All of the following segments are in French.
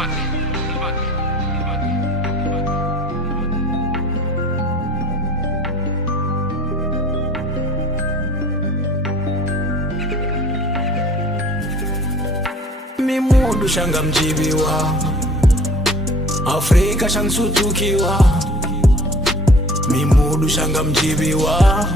Mimudu shanga mjibiwa, Afrika shansutukiwa. Mimudu shanga mjibiwa,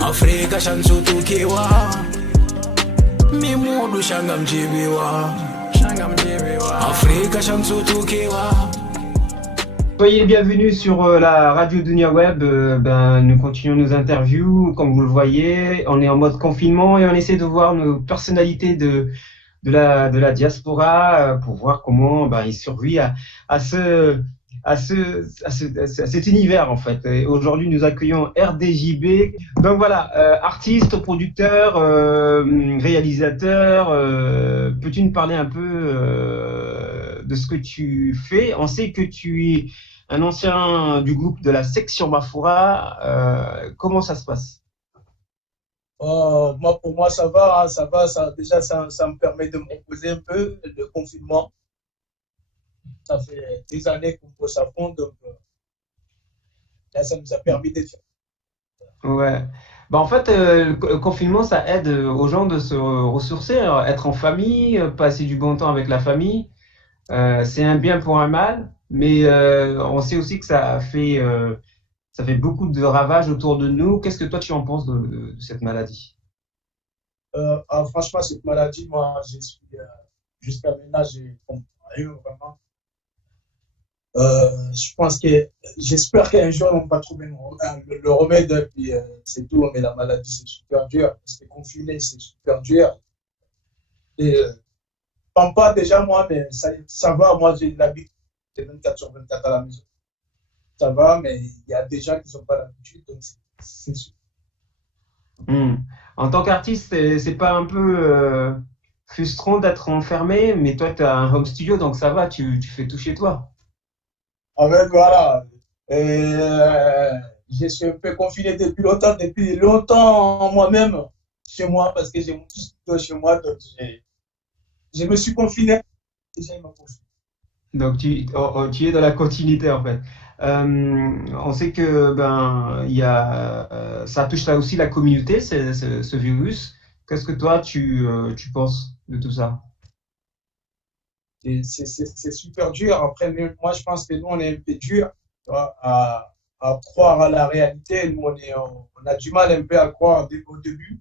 Afrika shansutukiwa. Mimudu shanga mjibiwa, Afrika shansutukiwa. Soyez bienvenus sur la radio Dunia Web. Nous continuons nos interviews. Comme vous le voyez, on est en mode confinement et on essaie de voir nos personnalités de la diaspora pour voir comment ils survivent à cet univers en fait. Et aujourd'hui, nous accueillons RDJB. Donc voilà, artiste, producteur, réalisateur. Peux-tu nous parler un peu de ce que tu fais? On sait que tu es un ancien du groupe de la section Bafoura. Comment ça se passe? Pour moi, ça va, déjà, ça me permet de me reposer un peu, le confinement. Ça fait des années qu'on bosse à fond, donc là, ça nous a permis d'être. Ouais. En fait, le confinement, ça aide aux gens de se ressourcer, être en famille, passer du bon temps avec la famille. C'est un bien pour un mal, mais on sait aussi que ça fait beaucoup de ravages autour de nous. Qu'est-ce que toi, tu en penses de cette maladie? Franchement, cette maladie, moi, jusqu'à maintenant, j'ai compris vraiment. Je pense j'espère qu'un jour, on va trouver le remède, et puis c'est tout. Mais la maladie, c'est super dur. Parce que confiné, c'est super dur. Et pas déjà, moi, mais ça va. Moi, j'ai l'habitude de 24 sur 24 à la maison. Ça va, mais il y a des gens qui n'ont pas l'habitude, donc c'est sûr. En tant qu'artiste, c'est pas un peu frustrant d'être enfermé, mais toi, tu as un home studio, donc ça va, tu fais tout chez toi. Voilà. Je suis un peu confiné depuis longtemps moi-même, chez moi, parce que j'ai mon studio chez moi, donc je me suis confiné. Déjà, il m'a confiné. Donc tu es dans la continuité en fait. On sait que ça touche là aussi la communauté, ce virus. Qu'est-ce que toi tu penses de tout ça? C'est super dur. Après, moi je pense que nous on est un peu dur à croire à la réalité. Nous on a du mal un peu à croire au début.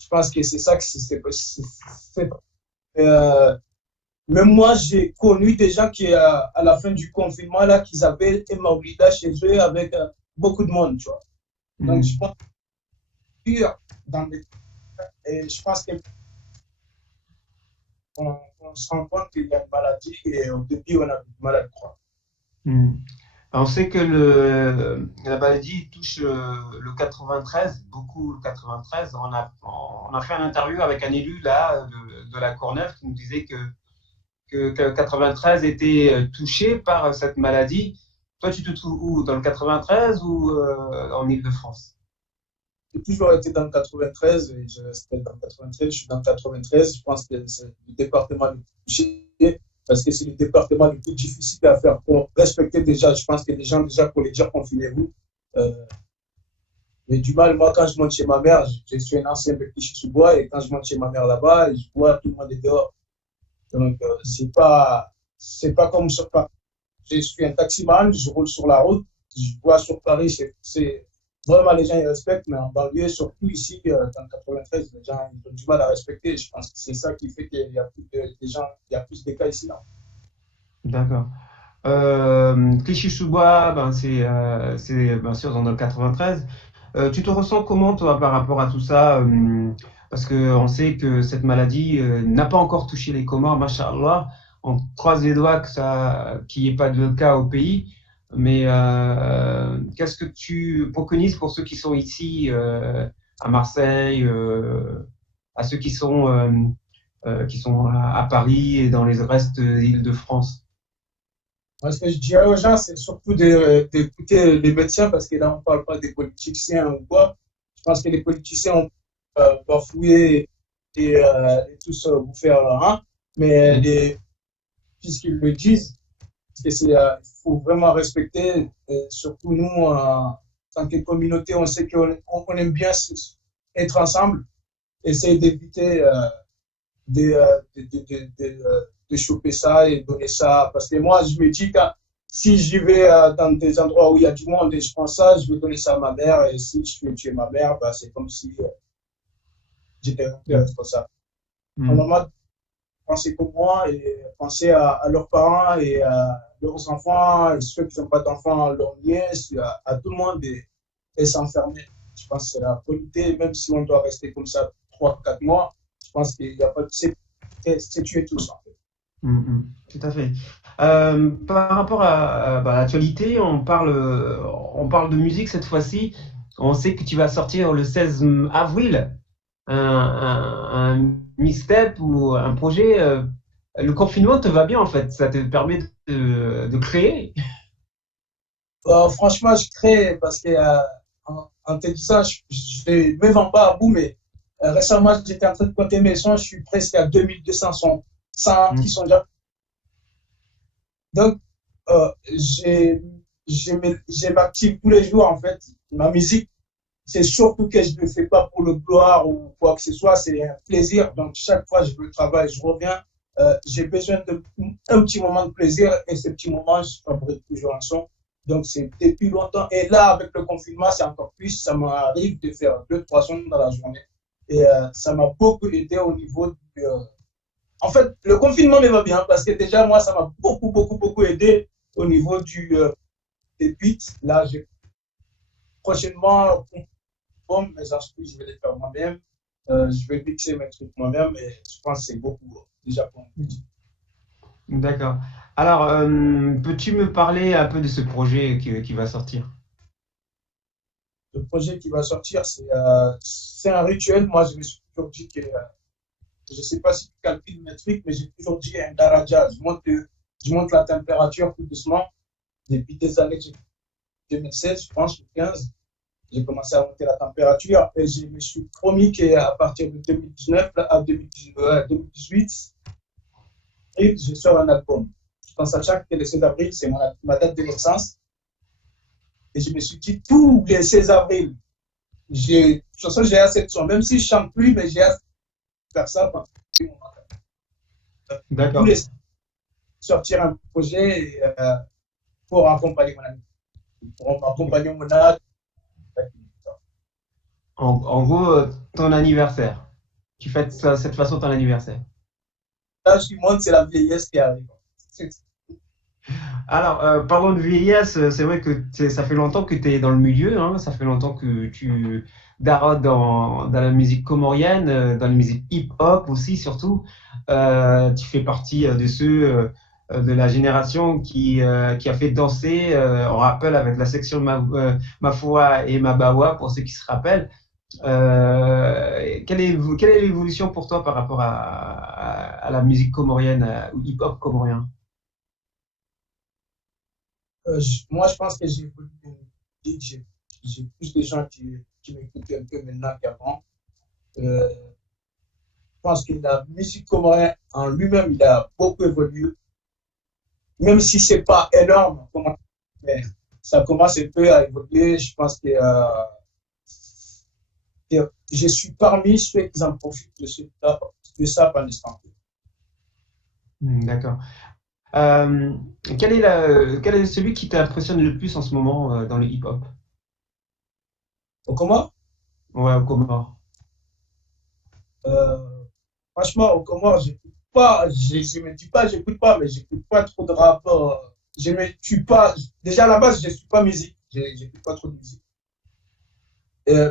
Je pense que c'est ça que c'est. Même moi, j'ai connu des gens qui, à la fin du confinement, là, qu'ils avaient un Maoulida chez eux avec beaucoup de monde, tu vois. Donc, je pense que et je pense qu'on se rend compte qu'il y a une maladie et au début, on a du mal à le croire. On sait que la maladie touche le 93, beaucoup le 93. On a fait une interview avec un élu là, de la Courneuve qui nous disait que 93 était touché par cette maladie. Toi, tu te trouves où? Dans le 93 ou en Île-de-France? J'ai toujours été dans le 93 et je resterai dans le 93. Je suis dans le 93. Je pense que c'est le département le plus touché parce que c'est le département le plus difficile à faire pour respecter déjà. Je pense que les gens, déjà, pour les dire confinez-vous, j'ai du mal. Moi, quand je monte chez ma mère, je suis un ancien de Clichy-sous-Bois et quand je monte chez ma mère là-bas, je vois tout le monde est dehors. Donc, c'est pas comme sur Paris. Je suis un taximan, je roule sur la route, je vois sur Paris, c'est vraiment les gens ils respectent, mais en banlieue, surtout ici, dans le 93, les gens ils ont du mal à respecter. Je pense que c'est ça qui fait qu'il y a plus de gens, il y a plus de cas ici. Là. D'accord. Clichy-sous-Bois, c'est bien sûr dans le 93. Tu te ressens comment, toi, par rapport à tout ça? Parce qu'on sait que cette maladie n'a pas encore touché les Comores, machallah. On croise les doigts qu'il n'y ait pas de cas au pays. Mais qu'est-ce que tu préconises pour ceux qui sont ici, à Marseille, à ceux qui sont à Paris et dans les restes de l'Île-de-France? Moi, ce que je dirais aux gens, c'est surtout d'écouter les médecins, parce que là, on ne parle pas des politiciens ou quoi. Je pense que les politiciens ont bafoué et tous vous faire mais puisqu'ils le disent, parce que il faut vraiment respecter, et surtout nous, en tant que communauté, on sait qu'on aime bien être ensemble, essayer d'éviter de choper ça et donner ça. Parce que moi, je me dis que si j'y vais dans des endroits où il y a du monde et je prends ça, je vais donner ça à ma mère. Et si je fais tuer ma mère, bah, c'est comme si j'étais responsable. Normalement, penser comme moi et penser à leurs parents et à leurs enfants, et ceux qui n'ont pas d'enfants, leurs nièces, à tout le monde et s'enfermer. Je pense que c'est la bonne idée, même si on doit rester comme ça 3 4 mois. Je pense qu'il n'y a pas de. C'est tuer tous en fait. Tout à fait. Par rapport à l'actualité, on parle de musique cette fois-ci. On sait que tu vas sortir le 16 avril un mixtape ou un projet. Le confinement te va bien en fait, ça te permet de créer. Franchement, je crée parce que en te disant, je ne me vends pas à bout, mais récemment, j'étais en train de compter mes sons, je suis presque à 2200 sons, 100 qui sont déjà. Donc, m'active tous les jours en fait. Ma musique, c'est surtout que je ne le fais pas pour le gloire ou quoi que ce soit, c'est un plaisir. Donc, chaque fois que je le travaille, je reviens. J'ai besoin d'un petit moment de plaisir et ce petit moment, je fabrique toujours un son. Donc, c'est depuis longtemps. Et là, avec le confinement, c'est encore plus. Ça m'arrive de faire 2 3 sons dans la journée. Et ça m'a beaucoup aidé au niveau du. En fait, le confinement me va bien parce que déjà, moi, ça m'a beaucoup aidé au niveau des beats. Là, prochainement, bon, mes astuces, je vais les faire moi-même. Je vais mixer mes trucs moi-même et je pense que c'est beaucoup déjà pour un petit. D'accord. Alors, peux-tu me parler un peu de ce projet qui va sortir? Le projet qui va sortir, c'est un rituel. Moi, je me suis toujours dit que, je ne sais pas si tu calcules mes trucs, mais j'ai toujours dit un daraja. Je monte la température tout doucement. Depuis des années, 2016, je pense, ou 2015. J'ai commencé à monter la température et je me suis promis qu'à partir de 2019 à 2018, je sors un album. En sachant que le 16 avril, c'est ma date de naissance. Et je me suis dit, tous les 16 avril, de toute façon, j'ai assez de son. Même si je ne chante plus, mais j'ai assez de faire ça. D'accord. Tous les sortir un projet pour accompagner mon ami. Pour accompagner mon âge. En gros, ton anniversaire. Tu fêtes cette façon ton anniversaire. Là, je monte, c'est la vieillesse qui arrive. Alors, parlons de vieillesse, c'est vrai que ça fait longtemps que tu es dans le milieu, hein, ça fait longtemps que tu darodes dans la musique comorienne, dans la musique hip-hop aussi, surtout. Tu fais partie de ceux de la génération qui a fait danser, on rappelle, avec la section Mafua et Mabawa, pour ceux qui se rappellent. Quelle est l'évolution pour toi par rapport à la musique comorienne ou hip-hop comorien? Moi, je pense que j'ai évolué. J'ai plus de gens qui m'écoutent un peu maintenant qu'avant. Je pense que la musique comorienne en lui-même, il a beaucoup évolué. Même si ce n'est pas énorme, mais ça commence un peu à évoluer. Je pense que je suis parmi ceux qui en profitent de ça par l'instant. D'accord. Quel est celui qui t'impressionne le plus en ce moment dans le hip-hop? Au Comores? Ouais, au Comores. Franchement, au Comores, j'écoute pas, je me dis pas, j'écoute pas, mais j'écoute pas trop de rap. Je me suis pas. Déjà à la base, je suis pas musique. J'écoute pas trop de musique.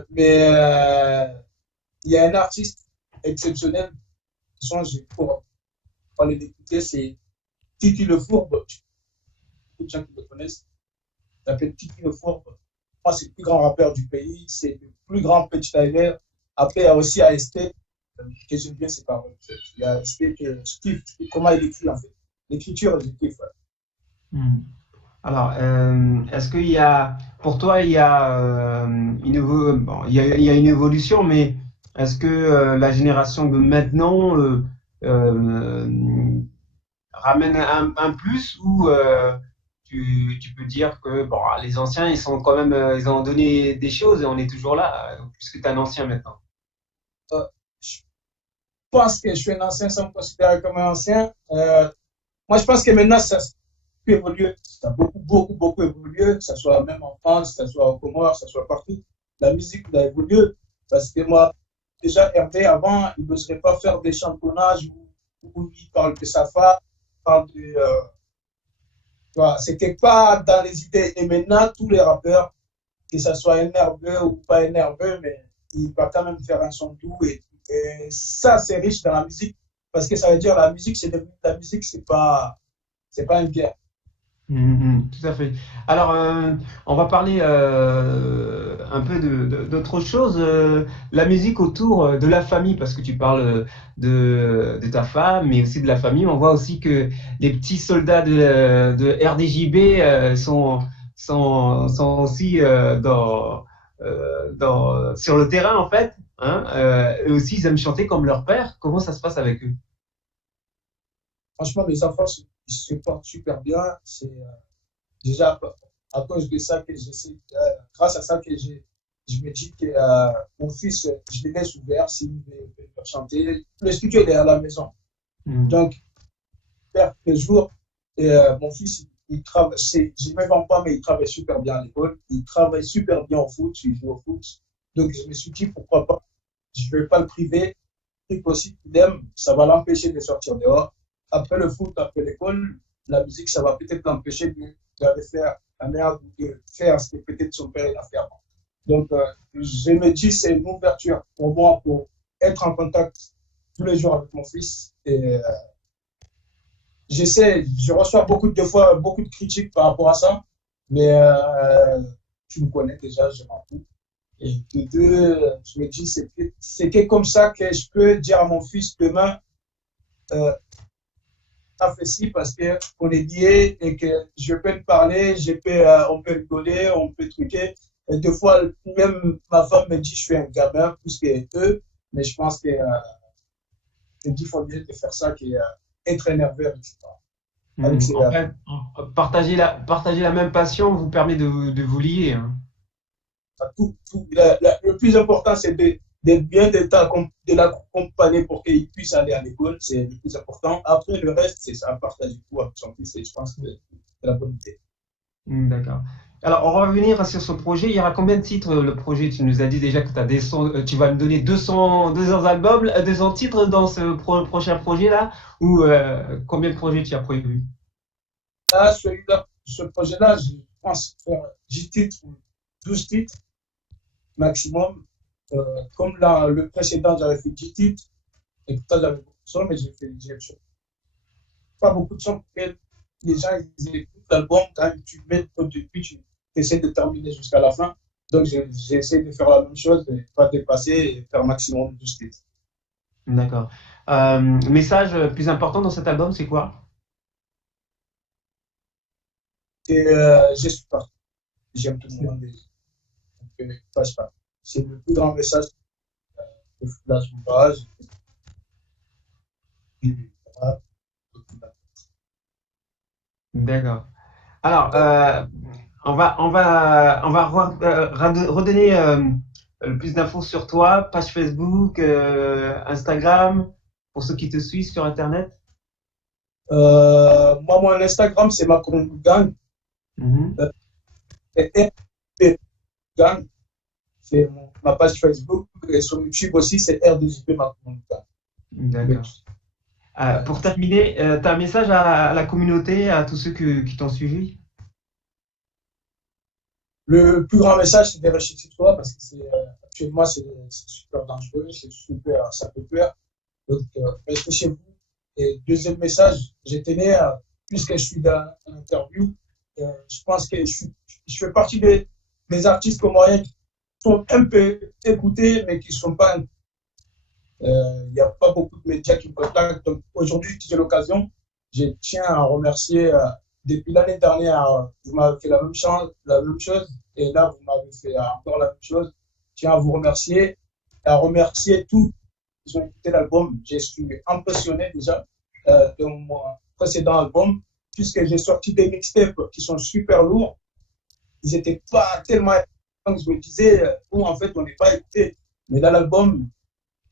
Mais il y a un artiste exceptionnel. Pour parler d'écouter, c'est Titi Le Fourbe. Beaucoup de gens qui le connaissent. Il s'appelle Titi Le Fourbe. Moi, c'est le plus grand rappeur du pays. C'est le plus grand freestyler. Après, il y a aussi AST, que j'aime bien ses paroles. Il y a AST que je kiffe. Comment il écrit, en fait. L'écriture, je kiffe. Alors, est-ce qu'il y a, pour toi, il y a il y a une évolution, mais est-ce que la génération de maintenant ramène un plus ou tu peux dire que bon, les anciens, ils sont quand même, ils ont donné des choses et on est toujours là, puisque tu es un ancien maintenant. Euh, je pense que je suis un ancien sans me considérer comme un ancien. Moi, je pense que maintenant, ça a pu évoluer. Ça a beaucoup évolué, que ce soit même en France, que ce soit au Comores, que ce soit partout. La musique a évolué parce que moi, déjà, Hervé, avant, il ne serait pas faire des chantonnages où il parle de sa femme, il parle de. C'était pas dans les idées. Et maintenant, tous les rappeurs, que ce soit un nerveux ou pas un nerveux, mais il va quand même faire un son doux. Et ça, c'est riche dans la musique parce que ça veut dire la musique, la musique, c'est pas une guerre. Tout à fait. Alors, on va parler un peu d'autre chose. La musique autour de la famille, parce que tu parles de ta femme, mais aussi de la famille. On voit aussi que les petits soldats de RDJB sont aussi sur le terrain, en fait. Hein, eux aussi, ils aiment chanter comme leur père. Comment ça se passe avec eux? Franchement, mes enfants ils se portent super bien. C'est déjà à cause de ça que j'essaie, grâce à ça que je me dis que mon fils, je le laisse ouvert s'il veut chanter. Le studio il est à la maison. Donc, faire les jours, et mon fils, il travaille, je ne me vends pas, mais il travaille super bien à l'école. Il travaille super bien au foot, il joue au foot. Donc, je me suis dit, pourquoi pas, je ne vais pas le priver. Le possible qu'il aime, ça va l'empêcher de sortir dehors. Après le foot, après l'école, la musique, ça va peut-être l'empêcher d'aller faire la merde ou de faire ce que peut-être son père il a fait avant. Donc, je me dis, c'est une ouverture pour moi pour être en contact tous les jours avec mon fils. Et je reçois beaucoup de fois beaucoup de critiques par rapport à ça, mais tu me connais déjà, je m'en fous. Et de deux, je me dis, c'est que comme ça que je peux dire à mon fils demain, ça fait ci parce qu'on est liés et que je peux te parler, on peut rigoler, on peut truquer. Et des fois, même ma femme me dit, je suis un gamin plus que eux, mais je pense que c'est 10 fois mieux de faire ça qu'être énervé avec ses parents. En fait, partager la même passion vous permet de vous lier. Hein. Le plus important, c'est de l'accompagner pour qu'il puisse aller à l'école. C'est le plus important. Après, le reste, c'est ça, partager tout avec son fils. Et je pense que c'est la bonne idée. D'accord. Alors, on va revenir sur ce projet. Il y aura combien de titres le projet? Tu nous as dit déjà que tu vas me donner 200 albums, 200 titres dans ce prochain projet-là? Ou combien de projets tu as prévu? Là, ce projet-là, je pense faire 10 titres, 12 titres maximum. Comme le précédent, j'avais fait 10 titres. Et pourtant, j'avais beaucoup de sons, mais j'ai pas beaucoup de sons. Les gens, ils écoutent l'album. Quand tu mets au début, tu essaies de terminer jusqu'à la fin. Donc, j'essaie de faire la même chose, de ne pas dépasser et faire maximum 12 titres. D'accord. Message plus important dans cet album, c'est quoi? Et je suis parti. J'aime tout le monde. Donc, ne passe pas. C'est le plus grand message de Flash Bourage. D'accord. Alors, on va redonner le plus d'infos sur toi, page Facebook, Instagram, pour ceux qui te suivent sur Internet. Moi, mon Instagram, c'est Macron Gang. C'est Gang. C'est ma page Facebook. Et sur YouTube aussi, c'est R2JP Macron Gang. D'accord. Pour terminer, tu as un message à la communauté, à tous ceux qui t'ont suivi? Le plus grand message, c'est de rester chez toi parce que actuellement, c'est super dangereux, ça peut peur. Donc, restez chez vous. Et deuxième message, puisque je suis dans l'interview, je pense que je fais partie des artistes comoriens qui sont un peu écoutés, mais qui ne sont pas. Il n'y a pas beaucoup de médias qui me contactent. Donc, aujourd'hui, si j'ai l'occasion, je tiens à remercier. Depuis l'année dernière, vous m'avez fait la même chose, et là, vous m'avez fait encore la même chose. Je tiens à vous remercier, à remercier tous qui ont écouté l'album. Je suis impressionné déjà. de mon précédent album, puisque j'ai sorti des mixtapes qui sont super lourds. Ils n'étaient pas tellement. Donc, je me disais, nous, en fait, on n'est pas écouté. Mais dans l'album,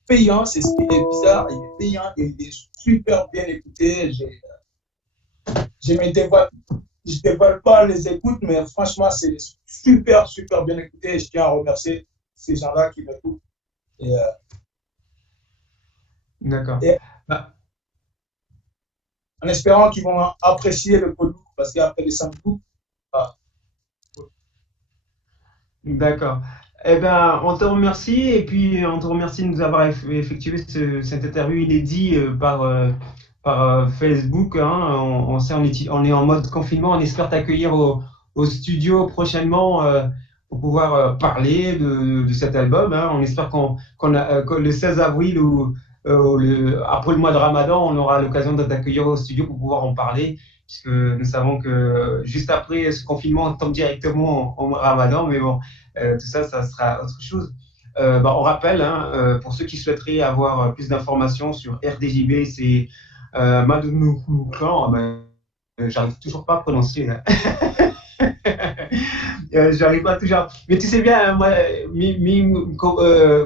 payant, c'est ce qui est bizarre, il est payant et il est super bien écouté. Je ne dévoile pas les écoutes, mais franchement, c'est super, super bien écouté. Je tiens à remercier ces gens-là qui m'écoutent. D'accord. Et Bah, en espérant qu'ils vont apprécier le produit, parce qu'après les 5 coups, d'accord. Eh ben, on te remercie et puis on te remercie de nous avoir effectué cette interview inédite par Facebook. Hein. On sait, on est en mode confinement. On espère t'accueillir au studio prochainement pour pouvoir parler de cet album. Hein. On espère que le 16 avril ou après le mois de Ramadan, on aura l'occasion de t'accueillir au studio pour pouvoir en parler, puisque nous savons que juste après ce confinement, on tombe directement en Ramadan. Mais bon. Tout ça, ça sera autre chose. On rappelle, hein, pour ceux qui souhaiteraient avoir plus d'informations sur RDJB, c'est Madounou Clan. J'arrive toujours pas à prononcer. Hein. J'arrive pas toujours. Mais tu sais bien, moi,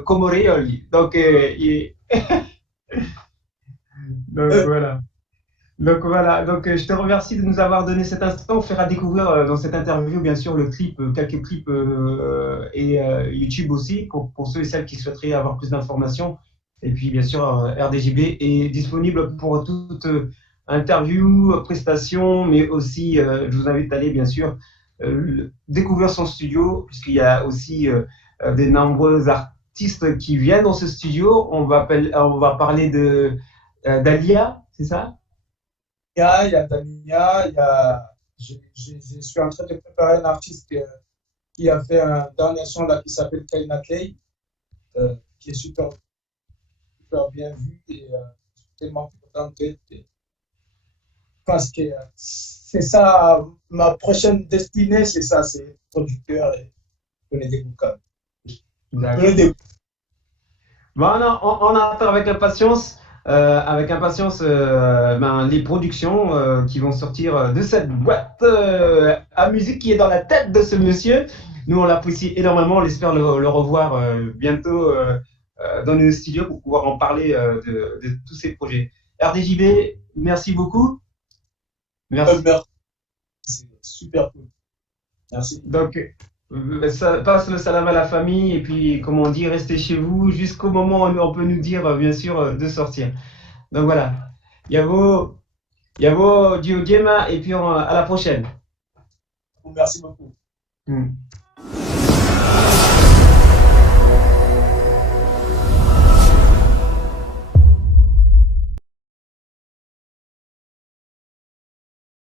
Comoreoli. Donc, donc voilà. Donc voilà, je te remercie de nous avoir donné cet instant. On fera découvrir dans cette interview, bien sûr, le clip, quelques clips et YouTube aussi pour ceux et celles qui souhaiteraient avoir plus d'informations. Et puis, bien sûr, RDJB est disponible pour toute interview, prestation, mais aussi, je vous invite à aller, bien sûr, découvrir son studio, puisqu'il y a aussi des nombreux artistes qui viennent dans ce studio. On va parler d'Alia, c'est ça? il y a Dania, je suis en train de préparer un artiste qui a fait un dernier son là qui s'appelle Kaina Clay, qui est super, super bien vu et je suis tellement content d'être. Je pense que c'est ça, ma prochaine destinée, c'est ça, c'est producteur et donner des bouquins. Bon, on attend avec impatience. Les productions qui vont sortir de cette boîte à musique qui est dans la tête de ce monsieur. Nous, on l'apprécie énormément. On espère le revoir bientôt dans nos studios pour pouvoir en parler de tous ces projets. RDJB, merci beaucoup. Merci. C'est super cool. Merci. Donc, passe le salam à la famille et puis, comme on dit, restez chez vous jusqu'au moment où on peut nous dire, bien sûr, de sortir. Donc voilà. Yavo, Diogema et puis à la prochaine. Merci beaucoup.